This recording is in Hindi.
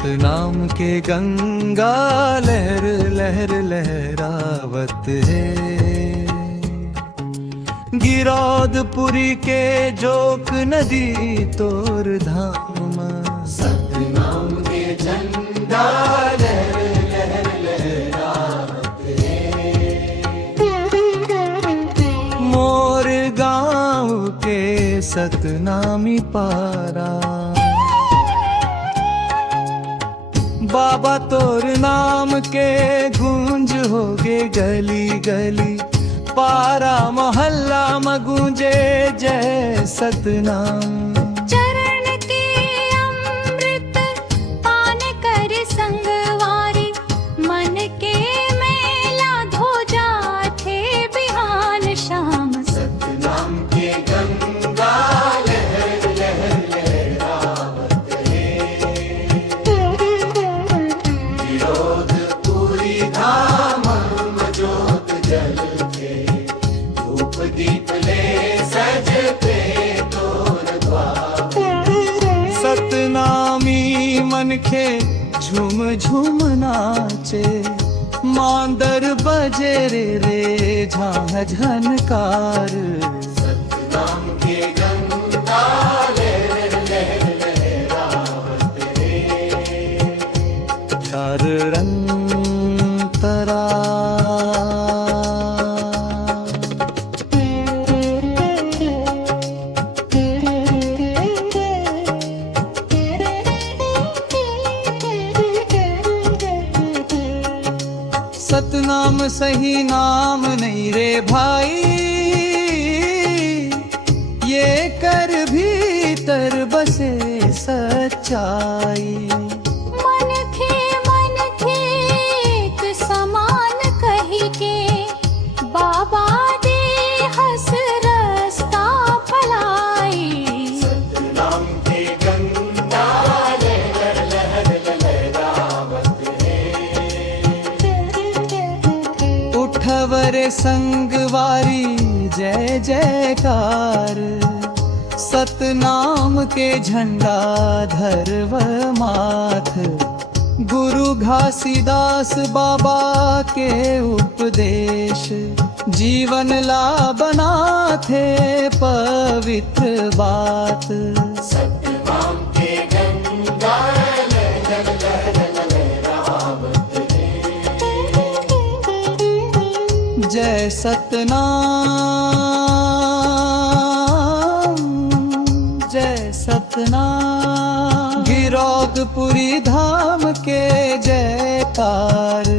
सतनाम के गंगा लहर लहर लहरावत है। गिरौदपुरी के जोक नदी तोर धाम, सतनाम के झंडा लहर लहर लहरावत है। मोर गाँव के सतनामी पारा, बाबा तोर नाम के गूंज होगे गली गली। पारा मोहल्ला में गूंजे जय सतनाम। चरण के अमृत पान कर संगवारी, मन के मेला धो जाते बिहान शाम। सतनाम के गंगा लहर लहर लहरावत है। गिरौदपुरी धाम में जोत जलते, धूप दीप ले सजते तोर द्वार। सतनामी मन के झूम झूम नाचे, मांदर बजे रे रे झां झनकार। सतनाम के गंगा लहर लहर लहरावत है। चार रंग तरा सतनाम सही नाम नहीं रे भाई, ये कर भीतर बसे सच्चाई। मन खे एक समान कही के, बाबा दे हस रास्ता भलाई। सतनाम के गंगा लहर लहर लहरावत है। उठवर संगवारी जय जयकार, सतनाम के झंडा धरव माथ। गुरु घासीदास बाबा के उपदेश, जीवन ला बना थे पवित्र बात। सतनाम के गंगा लहर लहर लहरावत है। जय सतनाम, जय सतनाम। गिरौदपुरी धाम के जयकार।